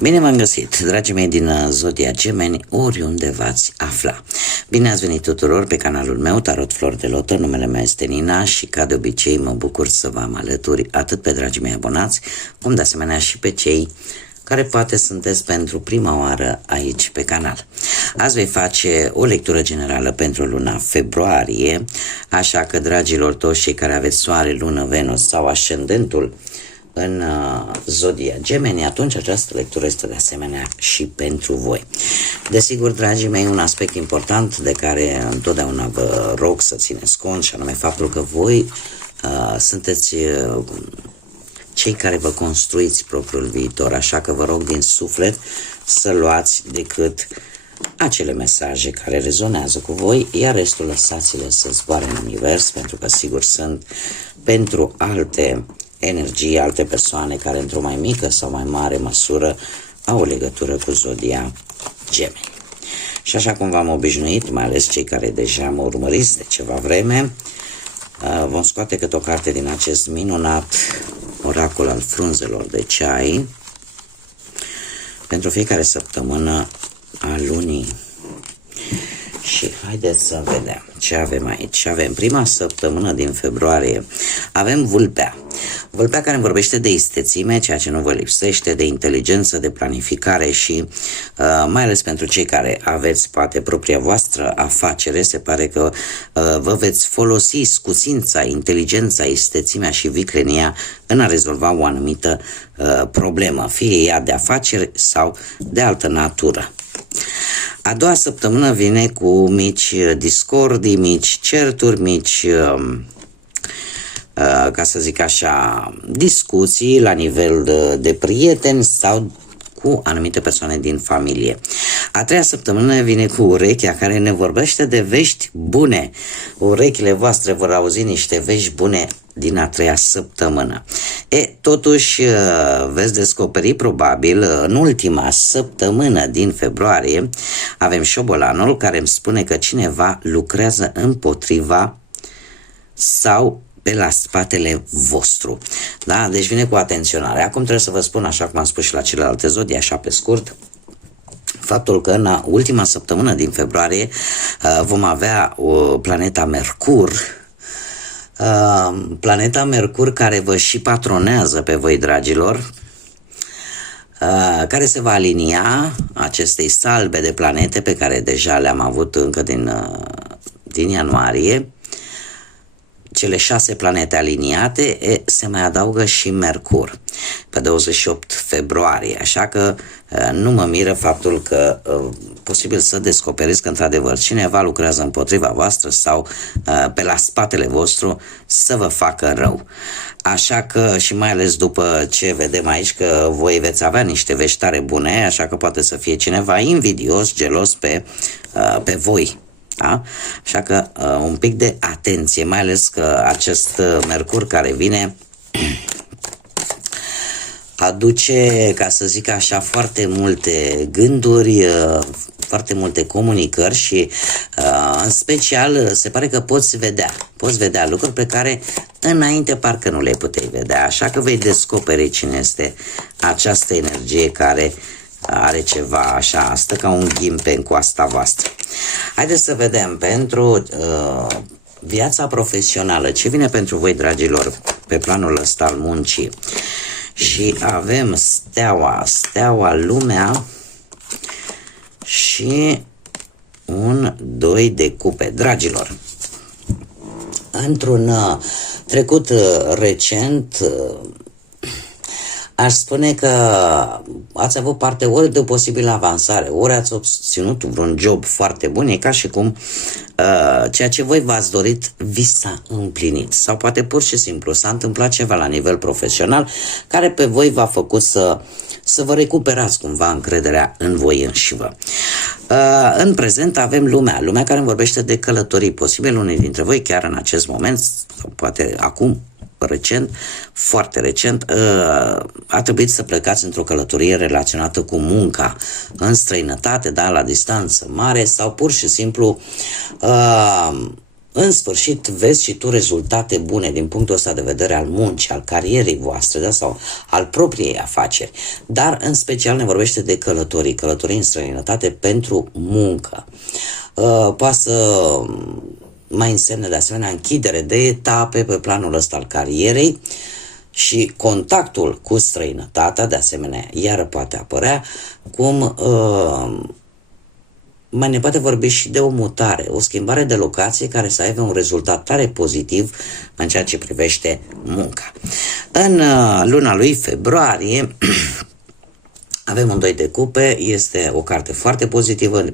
Bine v-am găsit, dragii mei din Zodia Gemeni, oriunde v-ați afla. Bine ați venit tuturor pe canalul meu, Tarot Flori de Lotă, numele meu este Nina și ca de obicei mă bucur să vă am alături atât pe dragii mei abonați, cum de asemenea și pe cei care poate sunteți pentru prima oară aici pe canal. Azi voi face o lectură generală pentru luna februarie, așa că, dragilor, toți cei care aveți soare, lună, Venus sau ascendentul în Zodia Gemeni, atunci această lectură este de asemenea și pentru voi. Desigur, dragii mei, un aspect important de care întotdeauna vă rog să țineți cont, și anume faptul că voi sunteți cei care vă construiți propriul viitor, așa că vă rog din suflet să luați decât acele mesaje care rezonează cu voi, iar restul lăsați-le să zboare în univers, pentru că sigur sunt pentru alte energii, alte persoane care într-o mai mică sau mai mare măsură au o legătură cu Zodia Gemeni. Și așa cum v-am obișnuit, mai ales cei care deja mă urmăriți de ceva vreme, vom scoate câte o carte din acest minunat oracol al frunzelor de ceai pentru fiecare săptămână a lunii. Și haideți să vedem ce avem aici. Avem prima săptămână din februarie, avem vulpea. Vulpea care îmi vorbește de istețime, ceea ce nu vă lipsește, de inteligență, de planificare și mai ales pentru cei care aveți poate propria voastră afacere, se pare că vă veți folosi scuțința, inteligența, istețimea și viclenia în a rezolva o anumită problemă, fie ea de afaceri sau de altă natură. A doua săptămână vine cu mici discordii, mici certuri, mici, ca să zic așa, discuții la nivel de prieteni sau cu anumite persoane din familie. A treia săptămână vine cu urechea care ne vorbește de vești bune. Urechile voastre vor auzi niște vești bune din a treia săptămână. Totuși veți descoperi probabil în ultima săptămână din februarie avem șobolanul care îmi spune că cineva lucrează împotriva sau pe la spatele vostru. Da? Deci vine cu atenționare. Acum trebuie să vă spun, așa cum am spus și la celelalte zodii, așa pe scurt, faptul că în ultima săptămână din februarie vom avea planeta Mercur, planeta Mercur care vă și patronează pe voi, dragilor, care se va alinia acestei salbe de planete pe care deja le-am avut încă din ianuarie. Cele 6 planete aliniate, se mai adaugă și Mercur pe 28 februarie, așa că nu mă miră faptul că posibil să descoperiți că într-adevăr cineva lucrează împotriva voastră sau pe la spatele vostru să vă facă rău. Așa că și mai ales după ce vedem aici că voi veți avea niște vești tare bune, așa că poate să fie cineva invidios, gelos pe voi. Da? Așa că un pic de atenție, mai ales că acest Mercur care vine aduce, ca să zic așa, foarte multe gânduri, foarte multe comunicări și în special se pare că poți vedea lucruri pe care înainte parcă nu le puteai vedea, așa că vei descoperi cine este această energie care are ceva așa, stă ca un ghimpe în coasta voastră. Haideți să vedem pentru viața profesională, ce vine pentru voi, dragilor, pe planul ăsta al muncii. Și avem steaua, lumea și un 2 de cupe. Dragilor, într-un trecut recent, aș spune că ați avut parte ori de o posibilă avansare, ori ați obținut un job foarte bun, e ca și cum ceea ce voi v-ați dorit vi s-a împlinit. Sau poate pur și simplu s-a întâmplat ceva la nivel profesional care pe voi v-a făcut să vă recuperați cumva încrederea în voi înșivă. În prezent avem lumea care îmi vorbește de călătorii. Posibil unii dintre voi chiar în acest moment, sau poate acum, recent, foarte recent, a trebuit să plecați într-o călătorie relaționată cu munca în străinătate, da, la distanță mare, sau pur și simplu în sfârșit vezi și tu rezultate bune din punctul ăsta de vedere al muncii, al carierei voastre, da? Sau al propriei afaceri. Dar în special ne vorbește de călătorii în străinătate pentru muncă. Poate să mai însemne de asemenea închidere de etape pe planul ăsta al carierei și contactul cu străinătatea, de asemenea, iară poate apărea, cum mai ne poate vorbi și de o mutare, o schimbare de locație care să aibă un rezultat tare pozitiv în ceea ce privește munca. În luna lui februarie avem un 2 de cupe, este o carte foarte pozitivă,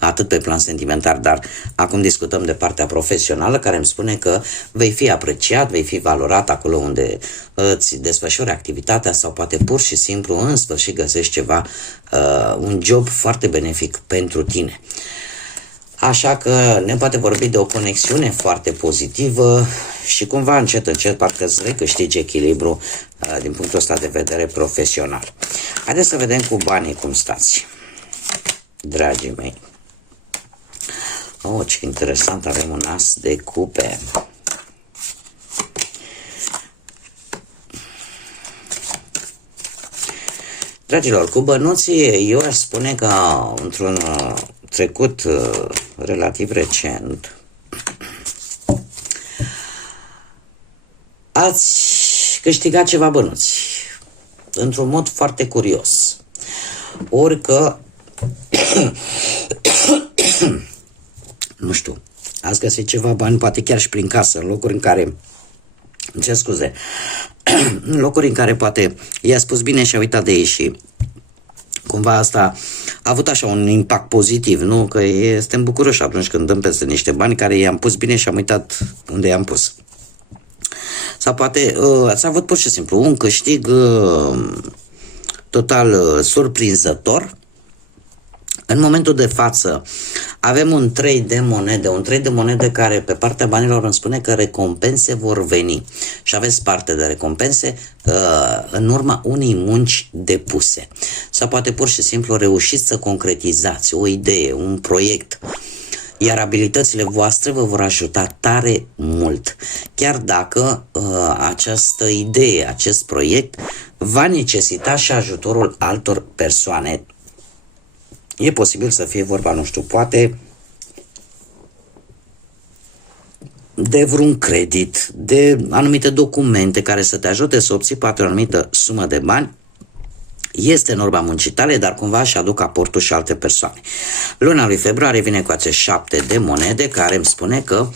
atât pe plan sentimental, dar acum discutăm de partea profesională, care îmi spune că vei fi apreciat, vei fi valorat acolo unde îți desfășori activitatea sau poate pur și simplu în sfârșit găsești ceva, un job foarte benefic pentru tine. Așa că ne poate vorbi de o conexiune foarte pozitivă și cumva încet parcă îți recâștigi echilibru din punctul ăsta de vedere profesional. Haideți să vedem cu banii cum stați, dragii mei. Oh, ce interesant, avem un as de cupe. Dragilor, cu bănuții, eu aș spune că într-un trecut relativ recent ați câștigat ceva bănuți într-un mod foarte curios. Ori că nu știu, ați găsit ceva bani, poate chiar și prin casă, în locuri în care, în locuri în care poate i-a spus bine și a uitat de ei și cumva asta a avut așa un impact pozitiv, nu? Că suntem bucuroși atunci când dăm peste niște bani care i-am pus bine și am uitat unde i-am pus. Sau poate ați avut pur și simplu un câștig total surprinzător. În momentul de față avem un 3 de monede, care pe partea banilor îmi spune că recompense vor veni și aveți parte de recompense în urma unei munci depuse. Sau poate pur și simplu reușiți să concretizați o idee, un proiect, iar abilitățile voastre vă vor ajuta tare mult. Chiar dacă această idee, acest proiect va necesita și ajutorul altor persoane. E posibil să fie vorba, nu știu, poate de vreun credit, de anumite documente care să te ajute să obții poate o anumită sumă de bani. Este în urma muncii tale, dar cumva și aduc aportul și alte persoane. Luna lui februarie vine cu aceste 7 de monede care îmi spune că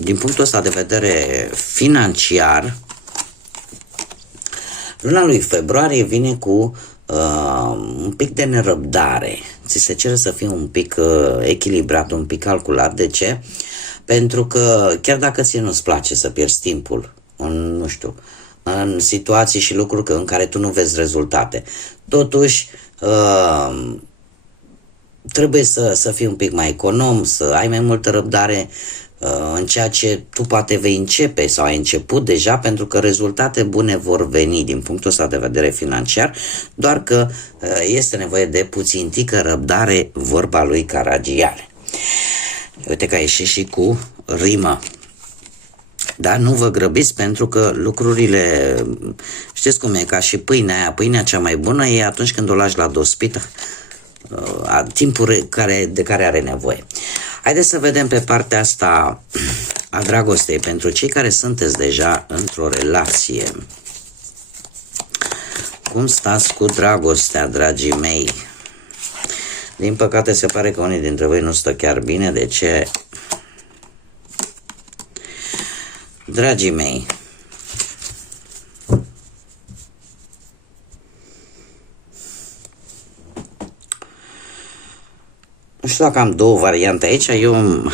din punctul ăsta de vedere financiar, luna lui februarie vine cu un pic de nerăbdare. Ți se cere să fii un pic echilibrat, un pic calculat. De ce? Pentru că chiar dacă ție nu-ți place să pierzi timpul în, nu știu, în situații și lucruri în care tu nu vezi rezultate, totuși trebuie să fii un pic mai econom, să ai mai multă răbdare în ceea ce tu poate vei începe sau ai început deja, pentru că rezultate bune vor veni din punctul ăsta de vedere financiar, doar că este nevoie de puțintică răbdare, vorba lui Caragiale. Uite că a ieșit și cu rimă. Dar nu vă grăbiți, pentru că lucrurile, știți cum e, ca și pâinea cea mai bună e atunci când o lași la dospit, timpul de care are nevoie. Haideți să vedem pe partea asta a dragostei pentru cei care sunteți deja într-o relație. Cum stați cu dragostea, dragii mei? Din păcate se pare că unii dintre voi nu stă chiar bine. De ce? Dragii mei, nu știu dacă am două variante aici,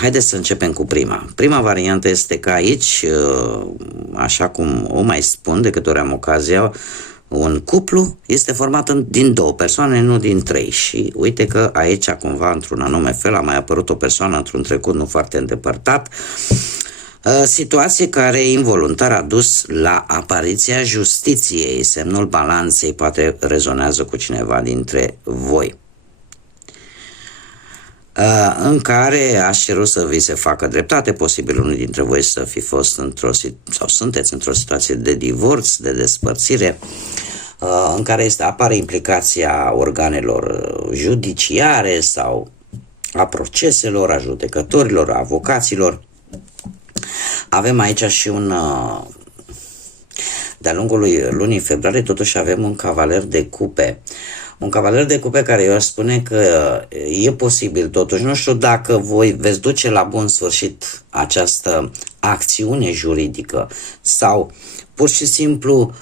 haideți să începem cu prima. Prima variantă este că aici, așa cum o mai spun de câte ori am ocazia, un cuplu este format din două persoane, nu din trei. Și uite că aici, cumva, într-un anume fel, a mai apărut o persoană într-un trecut nu foarte îndepărtat, situație care involuntar a dus la apariția justiției. Semnul balanței poate rezonează cu cineva dintre voi. în care aș cerut să vi se facă dreptate, posibil unul dintre voi să fi fost sau sunteți într-o situație de divorț, de despărțire, în care apare implicația organelor judiciare sau a proceselor, a judecătorilor, a avocaților. Avem aici și de-a lungul lunii februarie, totuși avem un cavaler de cupe. Un cavaler de cupe care eu aș spune că e posibil, totuși, nu știu dacă voi veți duce la bun sfârșit această acțiune juridică sau pur și simplu,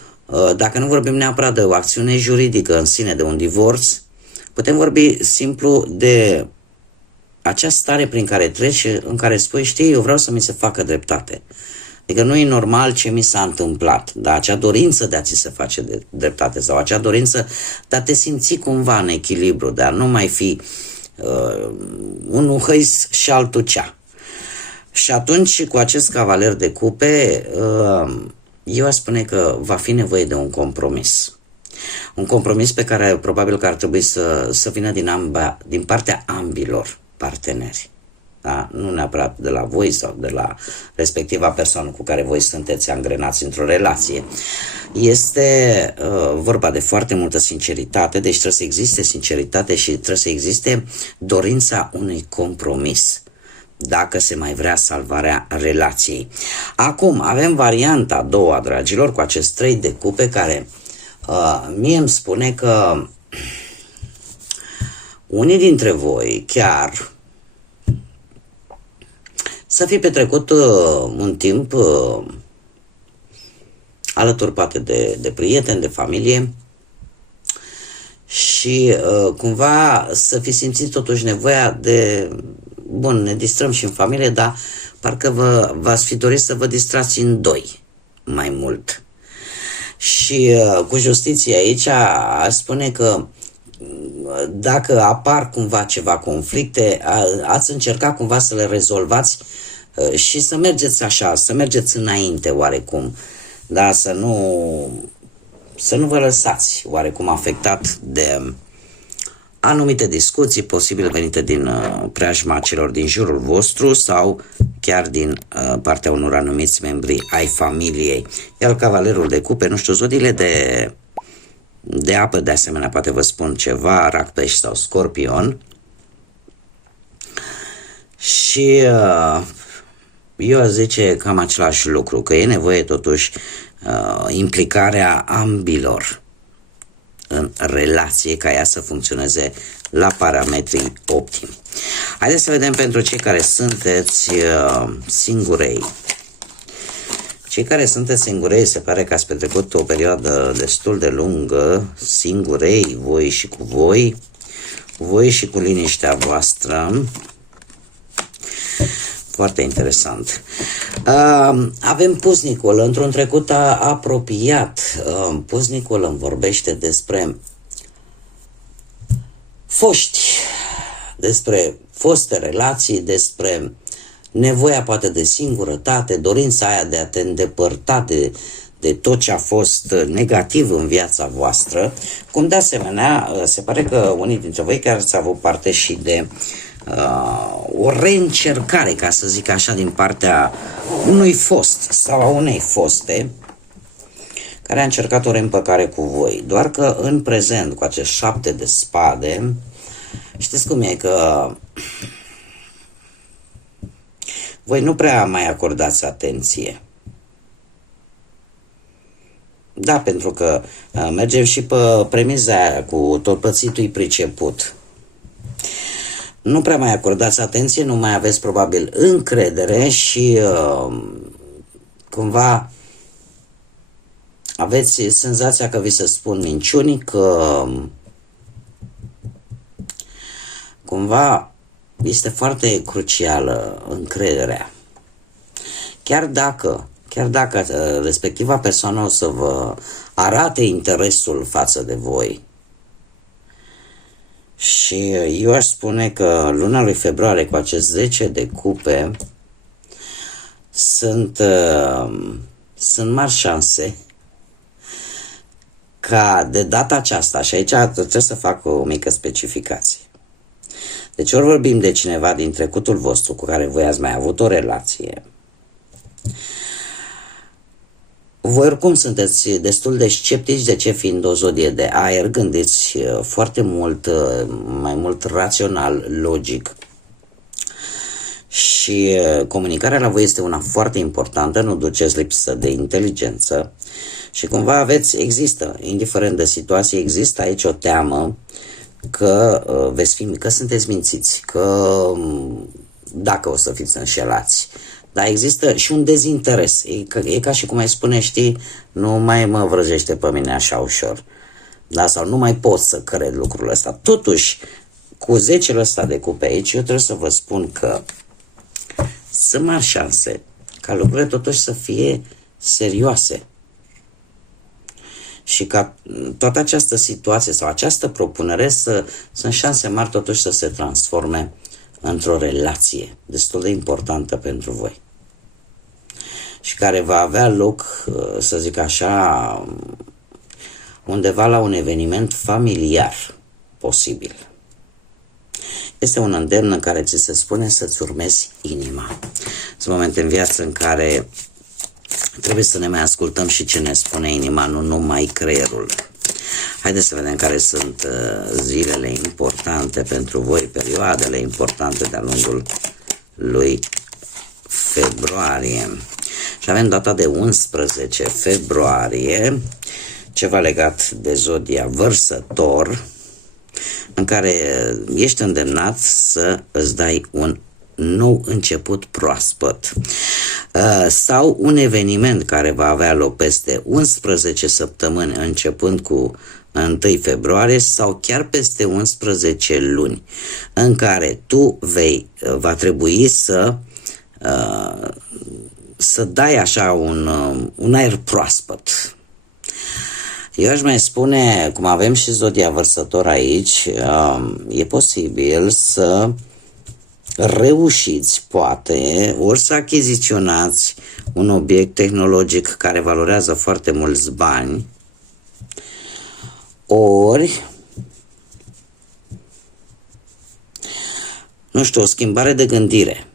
dacă nu vorbim neapărat de o acțiune juridică în sine, de un divorț, putem vorbi simplu de acea stare prin care treci, în care spui, știi, eu vreau să mi se facă dreptate. Adică nu e normal ce mi s-a întâmplat, dar acea dorință de a ți se face dreptate sau acea dorință de a te simți cumva în echilibru, de a nu mai fi unul hăis și altul cea. Și atunci, cu acest cavaler de cupe, eu aș spune că va fi nevoie de un compromis. Un compromis pe care probabil că ar trebui să vină din partea ambilor parteneri. Da? Nu neapărat de la voi sau de la respectiva persoană cu care voi sunteți angrenați într-o relație. Este vorba de foarte multă sinceritate, deci trebuie să existe sinceritate și trebuie să existe dorința unui compromis, dacă se mai vrea salvarea relației. Acum avem varianta a doua, dragilor, cu acest 3 de cupe, care mie îmi spune că unii dintre voi chiar să fi petrecut un timp alături poate de prieteni, de familie și cumva să fi simțit totuși nevoia de, bun, ne distrăm și în familie, dar parcă v-ați fi dorit să vă distrați în doi mai mult. Și cu justiție aici aș spune că dacă apar cumva ceva conflicte, ați încercat cumva să le rezolvați și să mergeți așa, să mergeți înainte oarecum, da, să nu vă lăsați oarecum afectat de anumite discuții posibil venite din preajma celor din jurul vostru sau chiar din partea unor anumiți membri ai familiei. Iar cavalerul de cupe, nu știu, zodiile de apă, de asemenea, poate vă spun ceva, Rac, Pești sau Scorpion. Și eu aș zice cam același lucru, că e nevoie totuși implicarea ambilor în relație ca ea să funcționeze la parametrii optimi. Haideți să vedem pentru cei care sunteți singurei. Cei care sunteți singurei, se pare că ați petrecut o perioadă destul de lungă singurei, voi și cu voi și cu liniștea voastră. Foarte interesant. Avem Puznicul, într-un trecut apropiat. Puznicul îmi vorbește despre despre foste relații, despre nevoia poate de singurătate, dorința aia de a te îndepărta de tot ce a fost negativ în viața voastră, cum de asemenea se pare că unii dintre voi chiar ați avut parte și de o reîncercare, ca să zic așa, din partea unui fost sau a unei foste care a încercat o reîmpăcare cu voi. Doar că în prezent, cu acest 7 de spade, știți cum e, că voi nu prea mai acordați atenție. Da, pentru că mergem și pe premiza aia cu tot pățitul priceput. Nu prea mai acordați atenție, nu mai aveți probabil încredere și cumva aveți senzația că vi se spun minciuni, că cumva este foarte crucială încrederea. Chiar dacă respectiva persoană o să vă arate interesul față de voi. Și eu aș spune că luna lui februarie, cu acest 10 de cupe, sunt mari șanse ca de data aceasta, și aici trebuie să fac o mică specificație, Deci ori vorbim de cineva din trecutul vostru cu care voi ați mai avut o relație. Voi oricum sunteți destul de sceptici, de ce, fiind o zodie de aer, gândiți foarte mult, mai mult rațional, logic. Și comunicarea la voi este una foarte importantă, nu duceți lipsă de inteligență și cumva există, indiferent de situație, există aici o teamă că că sunteți mințiți, că dacă o să fiți înșelați. Dar există și un dezinteres. E ca și cum ai spune, știi, nu mai mă vrăjește pe mine așa ușor. Da? Sau nu mai pot să cred lucrul ăsta. Totuși, cu 10 ăsta de cupe aici, eu trebuie să vă spun că sunt mari șanse ca lucrurile totuși să fie serioase. Și ca toată această situație sau această propunere sunt șanse mari totuși să se transforme într-o relație destul de importantă pentru voi. Și care va avea loc, să zic așa, undeva la un eveniment familiar posibil. Este un îndemn în care ți se spune să-ți urmezi inima. Sunt momente în viață în care trebuie să ne mai ascultăm și ce ne spune inima, nu numai creierul. Haideți să vedem care sunt zilele importante pentru voi, perioadele importante de-a lungul lui februarie. Și avem data de 11 februarie, ceva legat de zodia Vărsător, în care ești îndemnat să îți dai un nou început proaspăt sau un eveniment care va avea loc peste 11 săptămâni începând cu 1 februarie sau chiar peste 11 luni în care tu va trebui să dai așa un aer proaspăt. Eu aș mai spune, cum avem și zodia Vărsător aici, e posibil să reușiți, poate, ori să achiziționați un obiect tehnologic care valorează foarte mulți bani, ori, nu știu, o schimbare de gândire,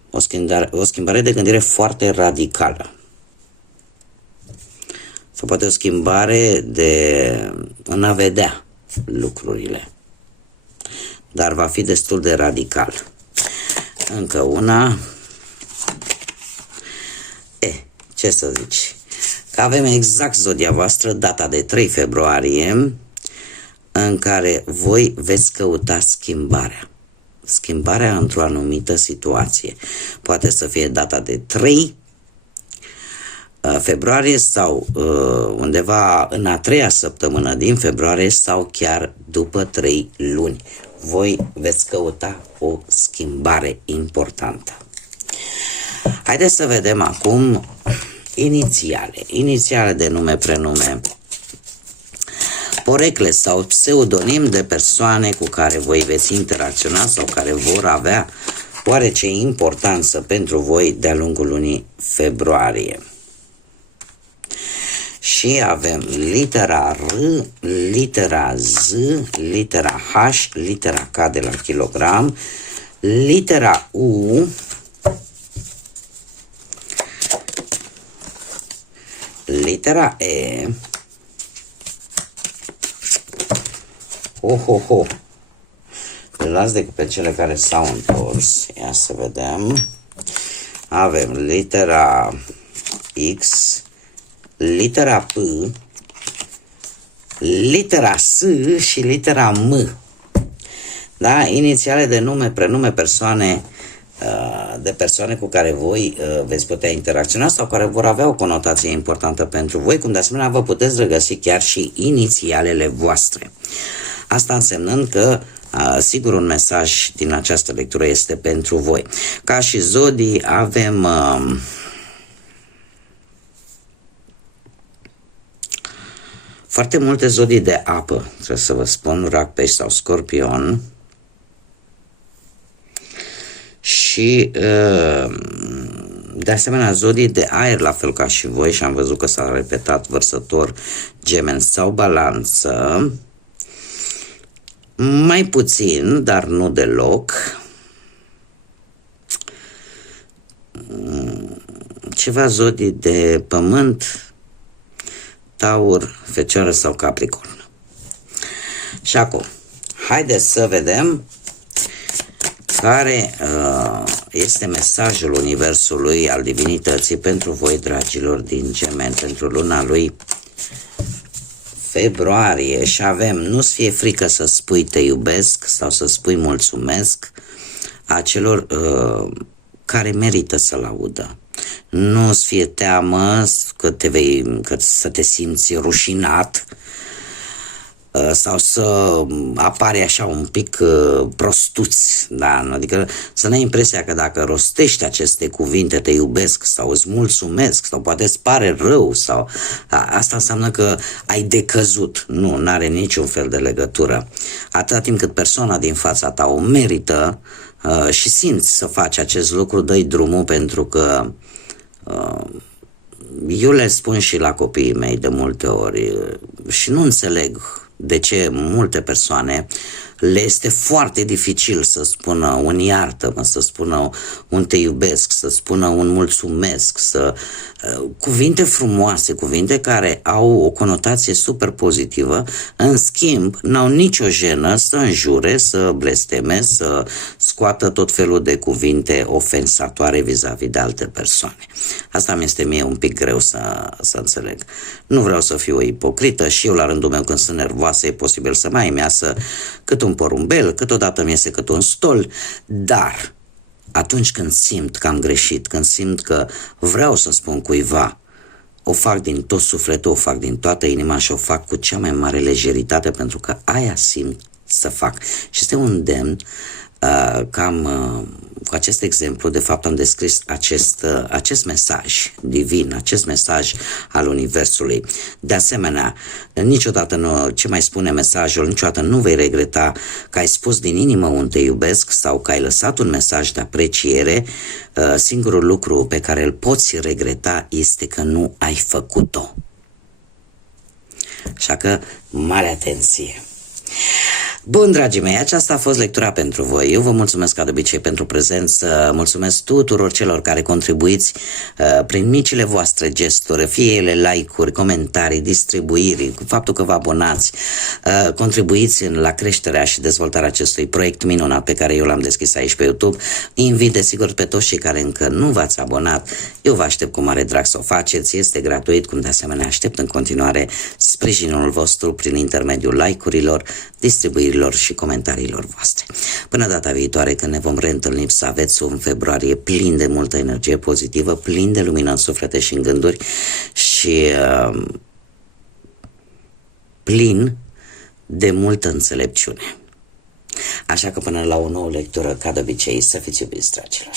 o schimbare de gândire foarte radicală. Sau poate o schimbare în a vedea lucrurile. Dar va fi destul de radical. Încă una. Ce să zici? Că avem exact zodia voastră, data de 3 februarie, în care voi veți căuta schimbarea. Schimbarea într-o anumită situație. Poate să fie data de 3 februarie sau undeva în a 3-a săptămână din februarie sau chiar după 3 luni. Voi veți căuta o schimbare importantă. Haideți să vedem acum inițiale de nume, prenume, porecle sau pseudonim de persoane cu care voi veți interacționa sau care vor avea oarece importanță pentru voi de-a lungul lunii februarie. Și avem litera R, litera Z, litera H, litera K de la kilogram, litera U, litera E, le las decât pe cele care s-au întors. Ia să vedem. Avem litera X, litera P, litera S și litera M. Da? Inițiale de nume, prenume, persoane, de persoane cu care voi veți putea interacționa sau care vor avea o conotație importantă pentru voi, cum de asemenea vă puteți regăsi chiar și inițialele voastre. Asta însemnând că sigur un mesaj din această lectură este pentru voi. Ca și zodii avem foarte multe zodii de apă, trebuie să vă spun, Rac, Pești sau Scorpion. Și de asemenea zodii de aer, la fel ca și voi, și am văzut că s-a repetat Vărsător, Gemeni sau Balanță. Mai puțin, dar nu deloc, ceva zodii de pământ, Taur, Fecioară sau Capricorn. Și acum, haideți să vedem care este mesajul Universului, al Divinității pentru voi, dragilor din Gemeni, pentru luna lui februarie. Și avem: nu-ți fie frică să spui te iubesc sau să spui mulțumesc acelor care merită să-l audă. Nu-ți fie teamă că să te simți rușinat sau să apare așa un pic prostuți, da? Adică să n-ai impresia că dacă rostești aceste cuvinte, te iubesc sau îți mulțumesc sau poate îți pare rău sau asta înseamnă că ai decăzut. Nu, n-are niciun fel de legătură. Atâta timp cât persoana din fața ta o merită și simți să faci acest lucru, dă-i drumul, pentru că eu le spun și la copiii mei de multe ori și nu înțeleg de ce multe persoane le este foarte dificil să spună un iartă-mă, să spună un te iubesc, să spună un mulțumesc, cuvinte frumoase, cuvinte care au o conotație super pozitivă. În schimb, n-au nicio jenă să înjure, să blesteme, să scoată tot felul de cuvinte ofensatoare vis-a-vis de alte persoane. Asta mi este mie un pic greu să înțeleg. Nu vreau să fiu o ipocrită și eu la rândul meu, când sunt nervoasă, e posibil să mai îmi iasă cât un porumbel, câteodată mi iese cât un stol, dar atunci când simt că am greșit, când simt că vreau să spun cuiva, o fac din tot sufletul, o fac din toată inima și o fac cu cea mai mare lejeritate, pentru că aia simt să fac. Și este un demn cu acest exemplu, de fapt, am descris acest mesaj divin, acest mesaj al Universului. De asemenea, niciodată nu, ce mai spune mesajul, niciodată nu vei regreta că ai spus din inimă un te iubesc sau că ai lăsat un mesaj de apreciere. Singurul lucru pe care îl poți regreta este că nu ai făcut-o. Așa că, mare atenție! Bun, dragii mei, aceasta a fost lectura pentru voi. Eu vă mulțumesc ca de obicei pentru prezență, mulțumesc tuturor celor care contribuiți prin micile voastre gesturi, fie ele like-uri, comentarii, distribuiri, cu faptul că vă abonați, contribuiți la creșterea și dezvoltarea acestui proiect minunat pe care eu l-am deschis aici pe YouTube. Invit desigur pe toți cei care încă nu v-ați abonat, eu vă aștept cu mare drag să o faceți, este gratuit, cum de asemenea aștept în continuare sprijinul vostru prin intermediul like-urilor, distribuirilor și comentariilor voastre. Până data viitoare, când ne vom reîntâlni, să aveți un februarie plin de multă energie pozitivă, plin de lumină în suflete și în gânduri și plin de multă înțelepciune. Așa că până la o nouă lectură, ca de obicei, să fiți iubiți, dragilor!